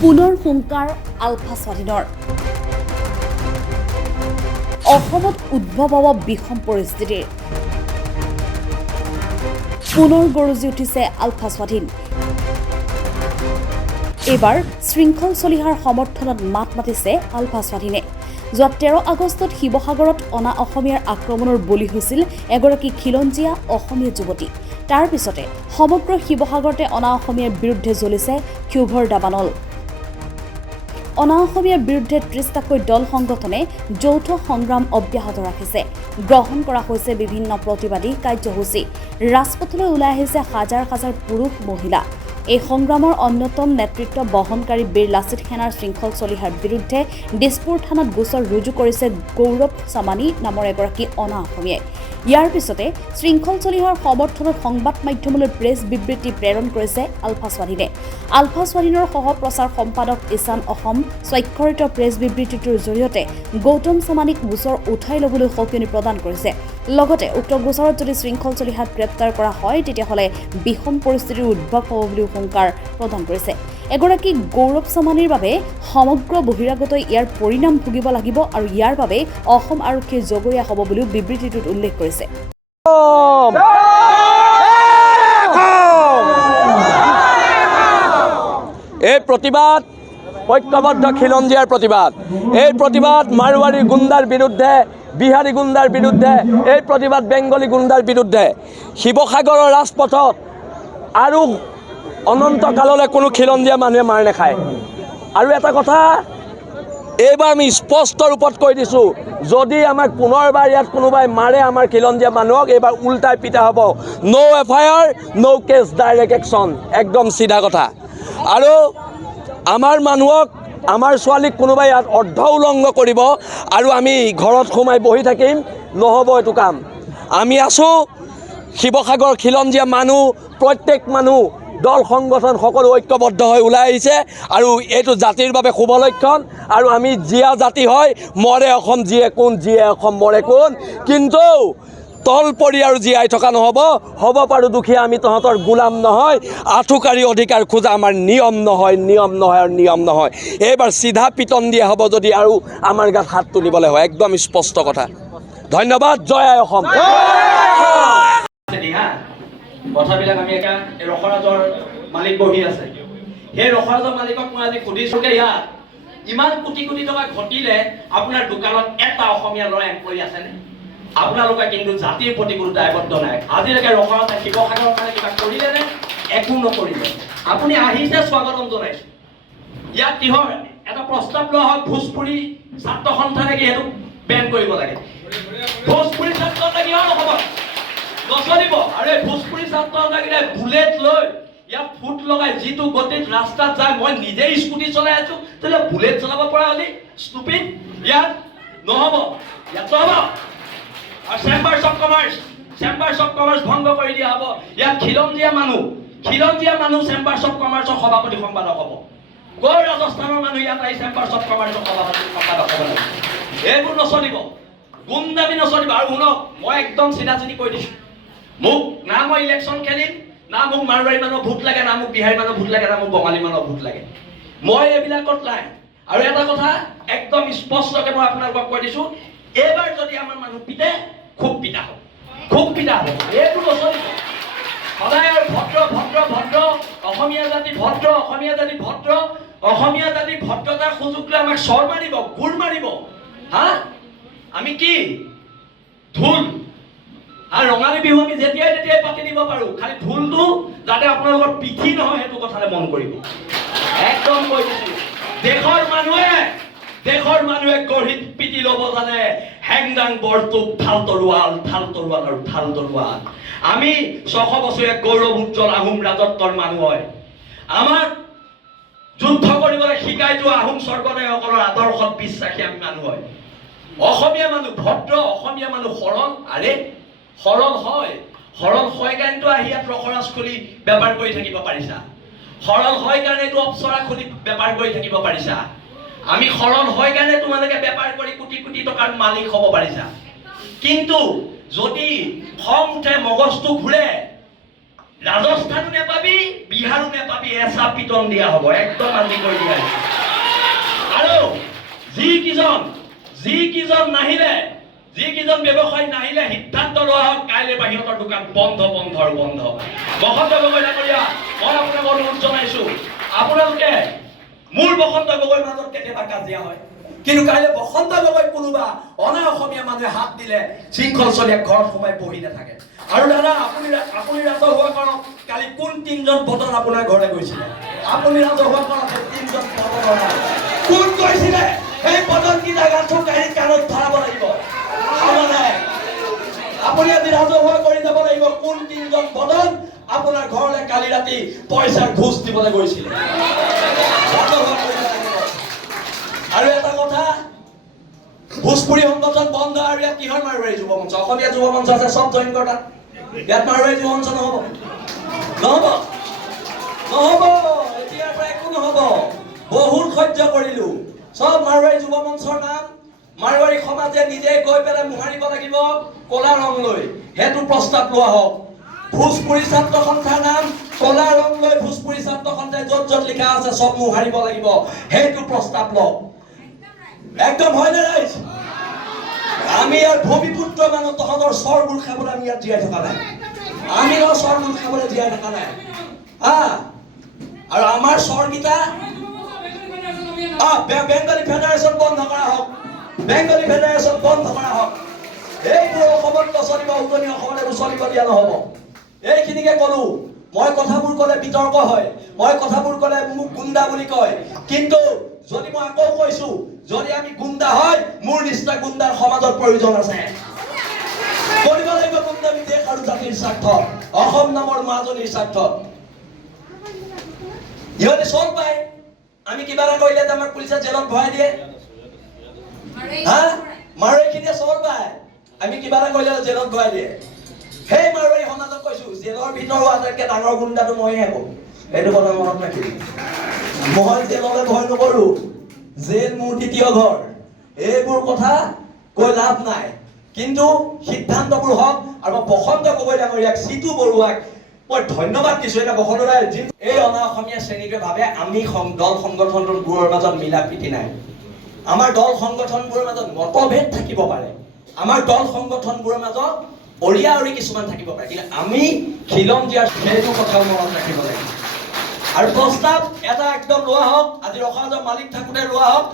পুনৰ হুংকাৰ আলফা স্বাধীনৰ অসমত উদ্ভৱ হ'ব বিষম পৰিস্থিতিৰ পুনৰ গৰজি উঠিছে আলফা স্বাধীন এইবাৰ শৃংখল চলিহাৰ সমৰ্থনত মাত মাতিছে আলফা স্বাধীনে যোৱা 13 আগষ্টত শিৱসাগৰত অনা অসমীয়াৰ আক্ৰমণৰ বলি হৈছিল এগৰাকী খিলঞ্জীয়া অসমীয়া যুৱতী তাৰ পিছতে সমগ্ৰ শিৱসাগৰতে অনা অসমীয়াৰ বিৰুদ্ধে জ্বলিছে ক্ষোভৰ দাবানল অনা অসমীয়াৰ বিৰুদ্ধে 30টাকৈ দল সংগঠনে যৌথ সংগ্ৰাম অব্যাহত ৰাখিছে গ্ৰহণ কৰা হৈছে বিভিন্ন প্ৰতিবাদী কাৰ্যসূচী ৰাজপথলৈ ওলাই আহিছে হাজাৰ হাজাৰ পুৰুষ মহিলা এই সংগ্ৰামৰ অন্যতম নেতৃত্ব বহনকাৰী বীৰ লাচিত সেনাৰ শৃংখল চলিহাৰ বিৰুদ্ধে দিছপুৰ থানাত গোচৰ ৰুজু কৰিছে গৌৰৱ চামানী নামৰ এগৰাকী অনা অসমীয়াই ইয়াৰ পিছতে শৃংখল চলিহাৰ সমৰ্থনত সংবাদ মাধ্যমলৈ প্ৰেছ বিবৃতি প্ৰেৰণ কৰিছে আলফা স্বাধীনৰ সহ প্ৰচাৰ সম্পাদক ঈশান অসম স্বাক্ষৰিত প্ৰেছ বিবৃতিটোৰ জৰিয়তে গৌতম চামানীক গোচৰ উঠাই ল'বলৈ সকিয়নি প্ৰদান কৰিছে লগতে উক্ত গোচৰত যদি শৃংখল চলিহাক গ্ৰেপ্তাৰ কৰা হয় তেতিয়াহ'লে বিষম পৰিস্থিতিৰ উদ্ভৱ হ'ব বুলি হুংকাৰ প্ৰদান কৰিছে এগৰাকী গৌৰৱ চামানীৰ বাবে সমগ্ৰ বহিৰাগতই ইয়াৰ পৰিণাম ভুগিব লাগিব আৰু ইয়াৰ বাবে অসম আৰক্ষীৰ জগৰীয়া হ'ব বুলিও বিবৃতিটোত উল্লেখ কৰিছে এই প্ৰতিবাদ ঐক্যবদ্ধ খিলঞ্জীয়াৰ প্ৰতিবাদ এই প্ৰতিবাদ মাৰোৱাৰী গুণ্ডাৰ বিৰুদ্ধে বিহাৰী গুণ্ডাৰ বিৰুদ্ধে এই প্ৰতিবাদ বেংগলী গুণ্ডাৰ বিৰুদ্ধে শিৱসাগৰৰ ৰাজপথত আৰু অনন্তকাললৈ কোনো খিলঞ্জীয়া মানুহে মাৰ নাখায় আৰু এটা কথা এইবাৰ আমি স্পষ্ট ৰূপত কৈ দিছোঁ যদি আমাক পুনৰবাৰ ইয়াত কোনোবাই মাৰে আমাৰ খিলঞ্জীয়া মানুহক এইবাৰ উল্টাই পিটা হ'ব নো FIR নো কেছ ডাইৰেক্ট একশ্যন একদম চিধা কথা আৰু আমাৰ মানুহক আমাৰ ছোৱালীক কোনোবাই ইয়াত অৰ্ধ উলংঘ কৰিব আৰু আমি ঘৰত সোমাই বহি থাকিম নহ'ব এইটো কাম আমি আছোঁ শিৱসাগৰ খিলঞ্জীয়া মানুহ প্ৰত্যেক মানুহ দল সংগঠন সকলো ঐক্যবদ্ধ হৈ ওলাই আহিছে আৰু এইটো জাতিৰ বাবে শুভ লক্ষণ আৰু আমি জীয়া জাতি হয় মৰে অসম জীয়ে কোন জীয়ে অসম মৰে কোন কিন্তু তল পৰি আৰু জীয়াই থকা নহ'ব হ'ব পাৰোঁ দুখীয়া আমি তহঁতৰ গোলাম নহয় আঁঠুকাৰী অধিকাৰ খোজা আমাৰ নিয়ম নহয় এইবাৰ চিধা পিটন দিয়া হ'ব যদি আৰু আমাৰ গাত হাত তুলিবলৈ হয় একদম স্পষ্ট কথা ধন্যবাদ জয় আই অসম কথাবিলাক আমি এটা ৰসৰাজৰ মালিক বহি আছে সেই ৰসৰাজৰ মালিকক মই আজি সুধিছোঁ যে ইয়াত ইমান কোটি কোটি টকা ঘটিলে আপোনাৰ দোকানত এটা অসমীয়া ল'ৰা এমপ্লয়ী আছেনে আপোনালোকে কিন্তু জাতিৰ প্ৰতি কোনো দায়বদ্ধ নাই আজিলৈকে ৰসৰাজে শিৱসাগৰৰ কাৰণে কিবা কৰিলেনে একো নকৰিলে আপুনি আহিছে স্বাগতম জনাইছে ইয়াত কিহৰ এটা প্ৰস্তাৱ লোৱা হয় ভোজপুৰী ছাত্ৰ সন্থানে কি সেইটো বেন কৰিব লাগে ভোজপুৰী ছাত্ৰ কিহৰ অসমত নচলিব আৰু এই ভোজপুৰী ছাত্ৰ লাগিলে বুলেট লৈ ইয়াত ফুট লগাই যিটো গতিত ৰাস্তাত যায় মই নিজে স্কুটি চলাই আছোঁ তেতিয়াহ'লে বুলেট চলাব পৰা হ'লে ষ্টুপিড ইয়াত নহ'ব ইয়াত নহ'ব আৰু চেম্বাৰ্ছ অফ কমাৰ্চ ভংগ কৰি দিয়া হ'ব ইয়াত খিলঞ্জীয়া মানুহ চেম্বাৰ্ছ অফ কমাৰ্চৰ সভাপতি সম্পাদক হ'ব ক'ৰ ৰাজস্থানৰ মানুহ ইয়াত আহি চেম্বাৰ্ছ অফ কমাৰ্চৰ সভাপতি সম্পাদক হ'ব লাগিব এইবোৰ নচলিব গুণ্ডামি নচলিব আৰু শুনক মই একদম চিধা কৈ দিছোঁ মোক না মই ইলেকশ্যন খেলিম না মোক মাৰোৱাৰী মানুহৰ ভোট লাগে না মোক বিহাৰী মানুহৰ ভোট লাগে না মোক বঙালী মানুহৰ ভোট লাগে মই এইবিলাকত নাই আৰু এটা কথা একদম স্পষ্টকৈ মই আপোনালোকক কৈ দিছোঁ এইবাৰ যদি আমাৰ মানুহ পিতে খুব পিটা হ'ব এইটো নচলিব সদায় আৰু ভদ্ৰ অসমীয়া জাতি ভদ্ৰতাৰ সুযোগ লৈ আমাক চৰ মাৰিব গোৰ মাৰিব হা আমি কি ঢোল আৰু ৰঙালী বিহু আমি যেতিয়াই পাতি দিব পাৰোঁ খালি ঢোলটো যাতে আপোনালোকৰ পিঠি নহয় সেইটো কথালৈ মন কৰিব একদম কৈ দিছোঁ দেশৰ মানুহে গঢ়িত পিটি ল'ব জানে হেংদাং বৰটোপ ঠাল তৰোৱাল আমি 600 বছৰীয়া গৌৰৱ উজ্জ্বল আহোম ৰাজত্বৰ মানুহ হয় আমাৰ যুদ্ধ কৰিবলৈ শিকাই যোৱা আহোম স্বৰ্গদেউসকলৰ আদৰ্শত বিশ্বাসী আমি মানুহ হয় অসমীয়া মানুহ ভদ্ৰ অসমীয়া মানুহ সৰল হয় কাৰণেতো আহি ইয়াত ৰসৰাজ খুলি বেপাৰ কৰি থাকিব পাৰিছা সৰল হয় কাৰণে এইটো অপচৰা খুলি বেপাৰ কৰি থাকিব পাৰিছা আমি সৰল হয় কাৰণে তোমালোকে বেপাৰ কৰি কোটি কোটি টকাৰ মালিক হ'ব পাৰিছা কিন্তু যদি খং উঠে মগজটো ঘূৰে ৰাজস্থানো নেপাবি বিহাৰো নেপাবি এচা পিটন দিয়া হ'ব একদম আজি কৰি দিয়া যিকেইজন নাহিলে, যিকেইজন ব্যৱসায়ী নাহিলে সিদ্ধান্ত লোৱা হওক কাইলৈ বাহিৰৰ দোকান বন্ধ বন্ধ আৰু বন্ধ। বসন্ত গগৈ ডাঙৰীয়া, মই আপোনাক অনুৰোধ জনাইছো, আপোনালোকে মোৰ বসন্ত গগৈৰ মাজত কেতিয়াবা কাজিয়া হয়, কিন্তু কাইলৈ বসন্ত গগৈ কোনোবা অনা অসমীয়া মানুহে হাত দিলে শৃংখল চলিয়া ঘৰত সোমাই বহি নাথাকে। আৰু দাদা আপুনি ৰাজহুৱা কৰক, কালি কোন তিনিজন বদন আপোনাৰ ঘৰলৈ গৈছিলে? আপুনি ৰাজহুৱা কৰক, তিনিজন বদন কোন গৈছিলে? সেই বদন কি জাগাটো গাড়ীত কাণত ধৰাব লাগিব। আপুনি আজি ৰাজহুৱা কৰি যাব লাগিব কোন তিনিজন বদন আপোনাৰ ঘৰলৈ কালি ৰাতি পইচাৰ ঘোষ দিবলৈ গৈছিলে। ৰাজহুৱা কৰিব লাগিব। আৰু এটা কথা, ভোজপুৰী সংগঠন বন্ধ। আৰু ইয়াত কিহৰ মাৰোৱাৰী যুৱ মঞ্চ? অসমীয়া যুৱ মঞ্চ আছে, চব জইন কৰা। ইয়াত মাৰোৱাৰী যুৱ মঞ্চ নহ'ব, নহ'ব, নহ'ব। এতিয়াৰ পৰা একো নহ'ব। বহুত সহ্য কৰিলো। চব মাৰোৱাৰী যুৱ মঞ্চৰ নাম মাৰোৱাৰী সমাজে নিজে গৈ পেলাই মোহাৰিব লাগিব ক'লা ৰং লৈ। সেইটো প্ৰস্তাৱ লোৱা হওক। ভোজপুৰী ছাত্ৰ সন্থাৰ নাম ক'লা ৰং লৈ ভোজপুৰী ছাত্ৰ সন্থাই য'ত য'ত লিখা আছে চব মোহাৰিব লাগিব। সেইটো প্ৰস্তাৱ লওক। একদম হয়নে ৰাইজ? আমি ইয়াৰ ভূমিপুত্ৰ মানুহ, তহঁতৰ চৰবোৰ খাবলৈ আমি ইয়াত জীয়াই থকা নাই। আমি চৰবোৰ খাবলৈ জীয়াই থকা নাই। আৰু আমাৰ চৰকেইটা বেংগলী ফেডাৰেশ্যন বন্ধ কৰা হওক, বেংগলী ফেডাৰেশ্যন বন্ধ কৰা হওক। এইবোৰ অসমত নচলিব, উজনি অসমতে নচলিব দিয়া নহ'ব। এইখিনিকে ক'লো। মই কথাবোৰ ক'লে বিতৰ্ক হয়, মই কথাবোৰ ক'লে মোক গুণ্ডা বুলি কয়, কিন্তু যদি মই আকৌ কৈছো, যদি আমি গুণ্ডা হয়, মোৰ নিচিনা গুণ্ডাৰ সমাজত প্ৰয়োজন আছে। কৰিব লাগিব গুণ্ডা দেশ আৰু জাতিৰ স্বাৰ্থত, অসম নামৰ মাজনীৰ স্বাৰ্থত। ইহঁতে চল পায়। আমি কিবা এটা কৰিলে আমাক পুলিচে জেলত ভৰাই দিয়ে। মাৰোৱাৰীখিনিয়ে চল পায়। আমি কিবা এটা কৰিলে জেলত ভৰাই দিয়ে। সেই মাৰোৱাৰী সমাজক কৈছো, জেলৰ ভিতৰৰ আটাইতকৈ ডাঙৰ গুণ্ডাটো ময়ে হ'ব। সেইটো কথা মনত ৰাখিবি। মই জেললৈ ভয় নকৰো। জেল মোৰ দ্বিতীয় ঘৰ। এইবোৰ কথা কৈ লাভ নাই, কিন্তু সিদ্ধান্তবোৰ হওক। আৰু বসন্ত গগৈ ডাঙৰীয়াক, চিতু বৰুৱাক মই ধন্যবাদ দিছো। এটা বসন্ত দাই এই অনা অসমীয়া শ্ৰেণীটোৱে ভাবে আমি দল সংগঠনবোৰৰ মাজত মিলা প্ৰীতি নাই। আমাৰ দল সংগঠনবোৰৰ মাজত মতভেদ থাকিব পাৰে, আমাৰ দল সংগঠনবোৰৰ মাজত অৰিয়া অৰি কিছুমান থাকিব পাৰে, কিন্তু আমি খিলঞ্জীয়াৰ সেইটো কথা মনত ৰাখিব লাগিব। আৰু প্ৰস্তাৱ এটা একদম লোৱা হওক। আজি ৰখাজৰ মালিক থাকোঁতে লোৱা হওক,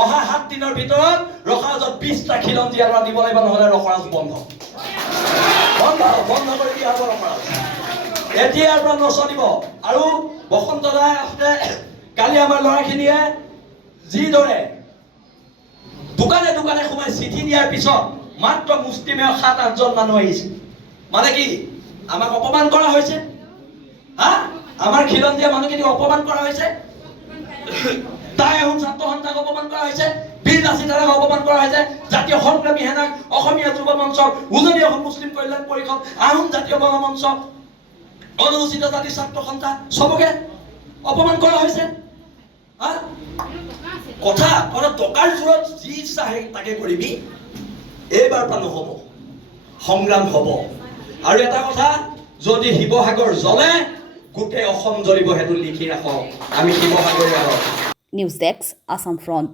অহা 7 দিনৰ ভিতৰত ৰখাজত 20টা খিলঞ্জীয়া ল'ৰা দিব লাগিব, নহ'লে ৰখৰাজ বন্ধ বন্ধ কৰি দিয়া হ'ব। ৰখৰাজ এতিয়াৰ পৰা নচলিব। আৰু বসন্ত দাই কালি আমাৰ ল'ৰাখিনিয়ে যিদৰে দোকানে দোকানে সোমাই চিঠি দিয়াৰ পিছত মাত্ৰ মুষ্টিমেয় 7-8জন মানুহ আহিছে, মানে কি আমাক অপমান কৰা হৈছে? আমাৰ খিলঞ্জীয়া মানুহখিনিক অপমান কৰা হৈছে। তাই আহোম ছাত্ৰ সন্থাক অপমান কৰা হৈছে, বীৰ লাচিত দাদাক অপমান কৰা হৈছে, জাতীয় সংগ্ৰামী সেনাক, অসমীয়া যুৱ মঞ্চক, উজনি অসম মুছলিম কল্যাণ পৰিষদ, আহোম জাতীয় গণমঞ্চ, অনুসূচিত জাতি ছাত্ৰ সন্থা, চবকে অপমান কৰা হৈছে। কথা টকাৰ জোৰত যি ইচ্ছা তাকে কৰিবি। এইবাৰ পৰা নহ'ব, সংগ্ৰাম হ'ব। আৰু এটা কথা, যদি শিৱসাগৰ জ্বলে গোটেই অসম জ্বলিব, সেইটো লিখি ৰাখক। আমি শিৱসাগৰীয়া। News desk, Assam front.